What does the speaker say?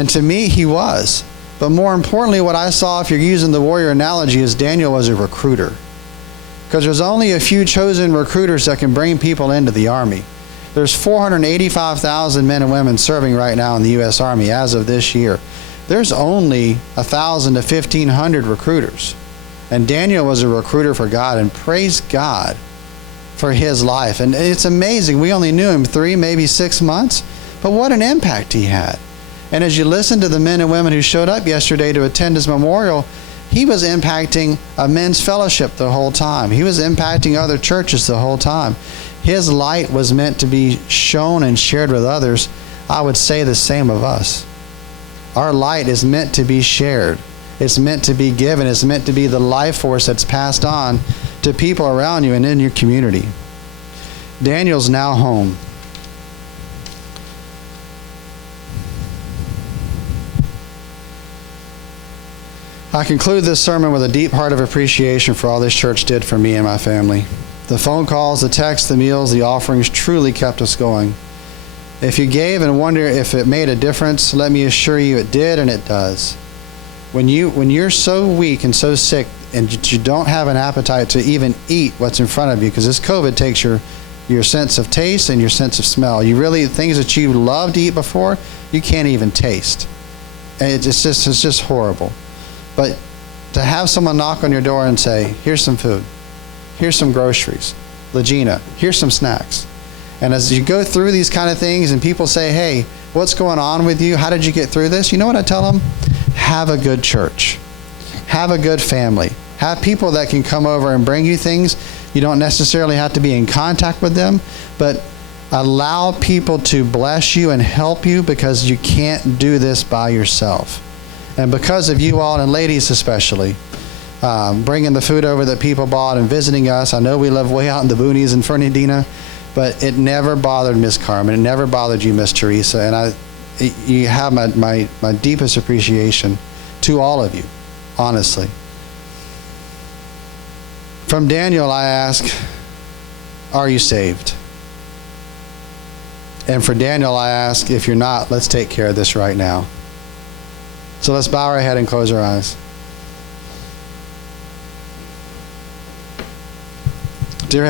And to me, he was. But more importantly, what I saw, if you're using the warrior analogy, is Daniel was a recruiter. Because there's only a few chosen recruiters that can bring people into the army. There's 485,000 men and women serving right now in the U.S. Army as of this year. There's only 1,000 to 1,500 recruiters. And Daniel was a recruiter for God, and praise God for his life. And it's amazing. We only knew him 3, maybe 6 months, but what an impact he had. And as you listen to the men and women who showed up yesterday to attend his memorial, he was impacting a men's fellowship the whole time. He was impacting other churches the whole time. His light was meant to be shown and shared with others. I would say the same of us. Our light is meant to be shared. It's meant to be given. It's meant to be the life force that's passed on to people around you and in your community. Daniel's now home. I conclude this sermon with a deep heart of appreciation for all this church did for me and my family. The phone calls, the texts, the meals, the offerings truly kept us going. If you gave and wonder if it made a difference, let me assure you it did, and it does. When you're so weak and so sick and you don't have an appetite to even eat what's in front of you, because this COVID takes your sense of taste and your sense of smell. You really, things that you loved to eat before, you can't even taste. And it's just horrible. But to have someone knock on your door and say, here's some food, here's some groceries, Legina, here's some snacks. And as you go through these kind of things and people say, hey, what's going on with you? How did you get through this? You know what I tell them? Have a good church. Have a good family. Have people that can come over and bring you things. You don't necessarily have to be in contact with them, but allow people to bless you and help you, because you can't do this by yourself. And because of you all, and ladies especially, bringing the food over that people bought and visiting us. I know we live way out in the boonies in Fernandina, but it never bothered Miss Carmen. It never bothered you, Miss Teresa. And you have my deepest appreciation to all of you, honestly. From Daniel, I ask, are you saved? And for Daniel, I ask, if you're not, let's take care of this right now. So let's bow our head and close our eyes. Dear Heavenly